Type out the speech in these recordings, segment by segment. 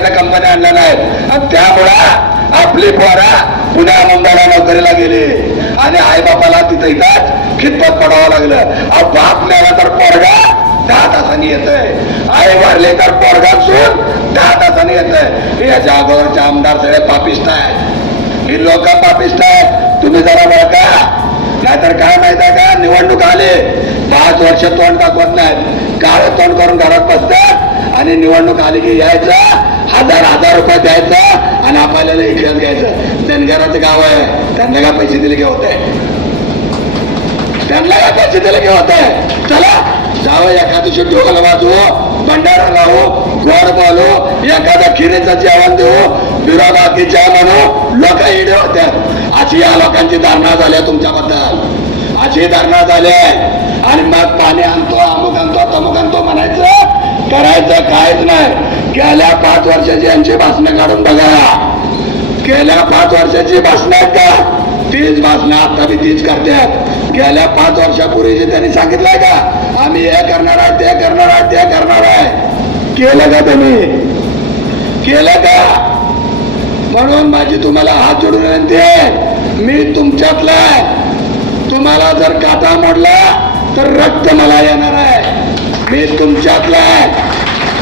इथं कंपन्या आणल्या नाहीत आणि त्यामुळं आपली पोरा पुण्या मुंबईला नोकरीला गेली आणि आई बापाला तिथं इथं खितपत पडावं लागलं. बाप मेला तर पोरगा 10 तासांनी येतोय, आई वारले तर पोरगा सून 10 तासांनी येतोय. याच्या अगोदरचे आमदार सगळे पापिष्ट आहेत, ही लोक पापिष्ट आहेत. तुम्ही जरा बघा, नाहीतर काय माहित आहे का, निवडणूक आली 5 वर्ष तोंड दाखवत नाहीत, काळं तोंड करून घरात बसतात आणि निवडणूक आली की यायचं 1000 रुपये द्यायचं आणि आपल्याला इतिहास घ्यायचं. धनगराचं गाव आहे, त्यांना काय पैसे दिले की होते, त्यांना काय पैसे दिले की होते. चला जावं एका दिवशी ढोल वाजवू, भंडारा लावू, गोड बोलू, एखादा खिरीचं जेवण देऊ, विरोधातीच्या म्हणू, लोक इडे होत्या. अशी या लोकांची धारणा झाली तुमच्याबद्दल, अशी धारणा झाली. आणि मग पाणी आणतो, अमुक आणतो, तमुक आणतो म्हणायचं, करायचं काहीच नाही. गेल्या 5 वर्षाची यांची भाषणं काढून बघा, गेल्या 5 वर्षाची भाषणं आहेत का, तीच भाषणं आता बी तीच करतात. गेल्या 5 वर्षापूर्वीचे त्यांनी सांगितलंय का आम्ही हे करणार आहे, ते करणार आहे, ते करणार आहे, केलं का त्यांनी, केलं का. म्हणून माझी तुम्हाला हात जोडून विनंती आहे, मी तुमच्यातला आहे. तुम्हाला जर काटा मोडला तर रक्त मला येणार आहे, मी तुमच्यातला आहे.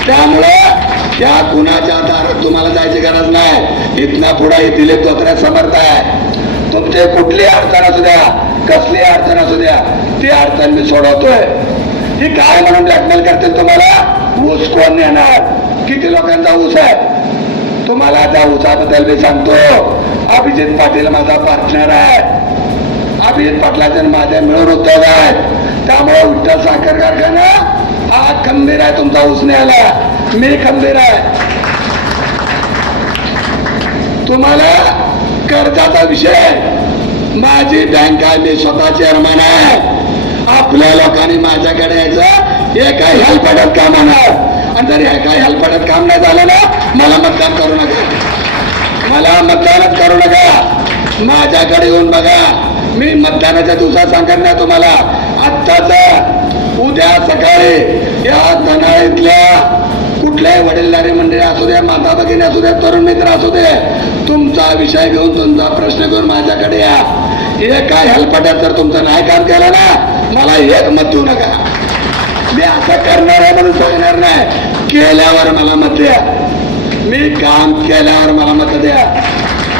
त्यामुळं त्या कुणाच्या दारात तुम्हाला जायची गरज नाही. इथना पुढे दिले तोत्र्या समर्थ आहे. तुमचे कुठली अडचण असू द्या, कसली अडचण असू द्या, ती अडचण मी सोडवतोय. ही काय म्हणून ब्लॅकमेल करतील तुम्हाला, ऊस कोण नेणार, किती लोकांचा ऊस आहे तुम्हाला, त्या ऊसाबद्दल मी सांगतो. अभिजित पाटील माझा पार्टनर आहे, अभिजित पाटलाचे माझे मिळून उद्योग आहेत. त्यामुळे विठ्ठल साखर कारखाना हा खंबीर आहे तुमचा ऊस न्यायला, मी खंबीर आहे. तुम्हाला कर्जाचा विषय, माझी बँक आहे, मी स्वतः चेअरमन आहे. आपल्या लोकांनी माझ्याकडे यायचं, हे काही हेल्पडत काम होणार. आणि जर हे काही हेल्पडत काम नाही झालं ना, मला मतदान करू नका, मला मतदानच करू नका. माझ्याकडे येऊन बघा, मी मतदानाच्या दिवसात सांगत नाही तुम्हाला. आत्ताच उद्या सकाळी या धनाळीतल्या कुठल्याही वडीलधारी मंडळी असू द्या, माता भगिनी असू द्या, तरुण मित्र असू दे, तुमचा विषय घेऊन, तुमचा प्रश्न घेऊन माझ्याकडे या. हे काय हेल्पटात जर तुमचं नाही काम केलं ना, मला एक मत देऊ नका. मी असं करणार आहे म्हणून सांगणार नाही, केल्यावर मला मत द्या, मी काम केल्यावर मला मत द्या.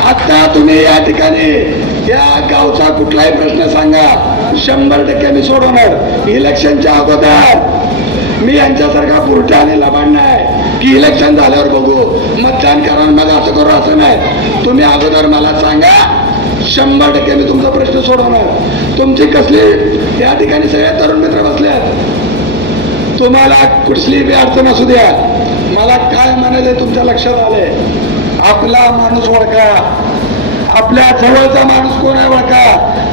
आता तुम्ही या ठिकाणी या गावचा कुठलाही प्रश्न सांगा, 100% मी सोडवणार. इलेक्शनच्या अगोदर मी यांच्यासारखा पुरठा आणि लबाड नाही की इलेक्शन झाल्यावर बघू, मतदान करा मग असं करू, असं नाही. तुम्ही अगोदर मला सांगा, 100% मी तुमचा प्रश्न सोडवणार. तुमची कसली या ठिकाणी सगळे तरुण मित्र बसल्यात, तुम्हाला कुठली बी अडचण असू द्या, मला काय म्हणायचं तुमच्या लक्षात आले. आपला माणूस ओळखा, आपल्या जवळचा माणूस कोण आहे ओळखा,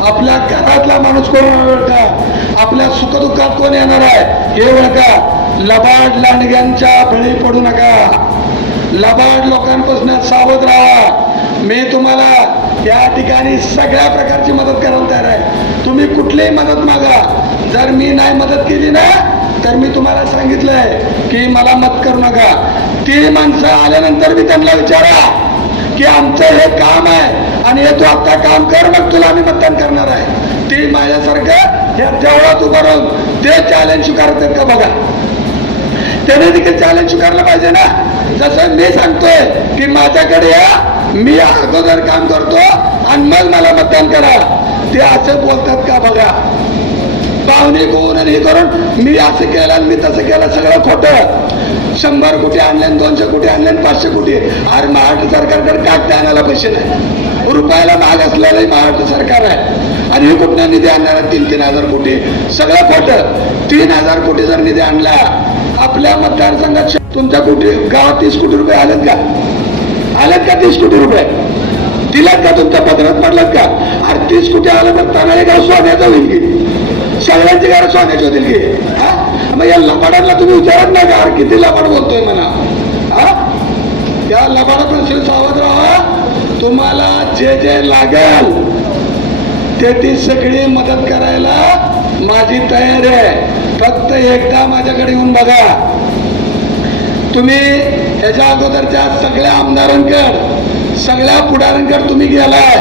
आपल्या घरातला माणूस कोण आहे ओळखा, आपल्या सुखदुःखात कोण येणार आहे हे ओळखा. लबाड लांडग्यांच्या बळी पडू नका, लबाड लोकांपासून सावध राहा. मी तुम्हाला या ठिकाणी सगळ्या प्रकारची मदत करायला तयार आहे. तुम्ही कुठलीही मदत मागा. जर मी नाही मदत केली ना, तर मी तुम्हाला सांगितलंय की मला मत करू नका. ती माणसं आल्यानंतर मी त्यांना विचारा की आमचं हे काम आहे आणि हे तू आता काम कर, मग तुला आम्ही मतदान करणार आहे. ती माझ्यासारखं या देवळात उभं राहून ते चॅलेंज स्वीकारतात का बघा, त्याने देखील चॅलेंज स्वीकारलं पाहिजे ना. जसं मी सांगतोय की माझ्याकडे या, मी अगोदर काम करतो आणि मग मला मतदान करा, ते असं बोलतात का बघा. पाहुणे कोण आणि हे करून मी असं केलं मी तसं केलं, सगळं खोटं. 100 कोटी आणले, 200 कोटी आणले, 500 कोटी. अरे महाराष्ट्र सरकारकडे कागद आणायला पैसे नाही, रुपयाला महाग असलेलं महाराष्ट्र सरकार आहे आणि हे कुठल्या निधी आणणार 3-3 हजार कोटी, सगळं खोटं. 3000 कोटी जर निधी आणला आपल्या मतदारसंघात, तुमच्या कोटी गावात 30 कोटी रुपये आलेत का, आलेत का 30 कोटी रुपये दिलात का, तुमच्या पदरात पडलात का. अरे 30 कोटी आलं तर तानाळे गाव सोन्याचं होईल की, सगळ्यांची घरं सोन्याची होतील की. मग या लबाडांना तुम्ही विचारत नाही का, अरे किती लबाड बोलतोय म्हणा. या लबाडापासून सावध राहा. तुम्हाला जे जे लागेल ते ती सगळी मदत करायला माझी तयारी आहे. फक्त एकदा माझ्याकडे येऊन बघा, तुम्ही ह्याच्या अगोदरच्या सगळ्या आमदारांकडे सगळ्या पुढाऱ्यांकडे तुम्ही गेलाय,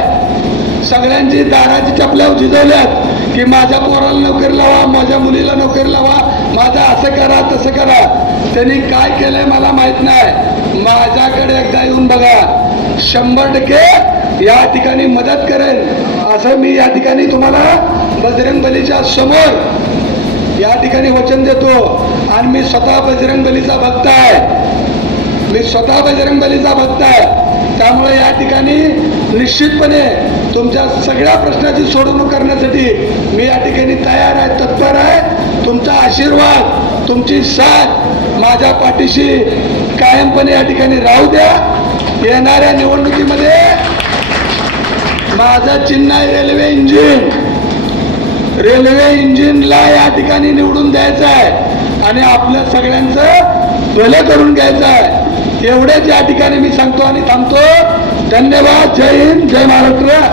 सगळ्यांची दाराची चपल्या झिजवल्यात की माझ्या पोराला नोकरी लावा, माझ्या मुलीला नोकरी लावा, माझं असं करा तसं करा. त्यांनी काय केलंय मला माहित नाही. माझ्याकडे एकदा येऊन बघा, 100% या ठिकाणी मदत करेन असं मी या ठिकाणी तुम्हाला बजरंग बलीच्या समोर या ठिकाणी वचन देतो. आणि मी स्वतः बजरंग बलीचा भक्त आहे, मी स्वतः बजरंग बलीचा भक्त आहे. त्यामुळे या ठिकाणी निश्चितपणे तुमच्या सगळ्या प्रश्नाची सोडवणूक करण्यासाठी मी या ठिकाणी तयार आहे, तत्पर आहे. तुमचा आशीर्वाद, तुमची साथ माझ्या पाठीशी कायमपणे या ठिकाणी राहू द्या. येणाऱ्या निवडणुकीमध्ये माझं चिन्ह आहे रेल्वे इंजिन. रेल्वे इंजिनला या ठिकाणी निवडून द्यायचं आहे आणि आपल्या सगळ्यांचं भलं करून घ्यायचं आहे. एवढेच या ठिकाणी मी सांगतो आणि थांबतो. धन्यवाद. जय हिंद, जय महाराष्ट्र.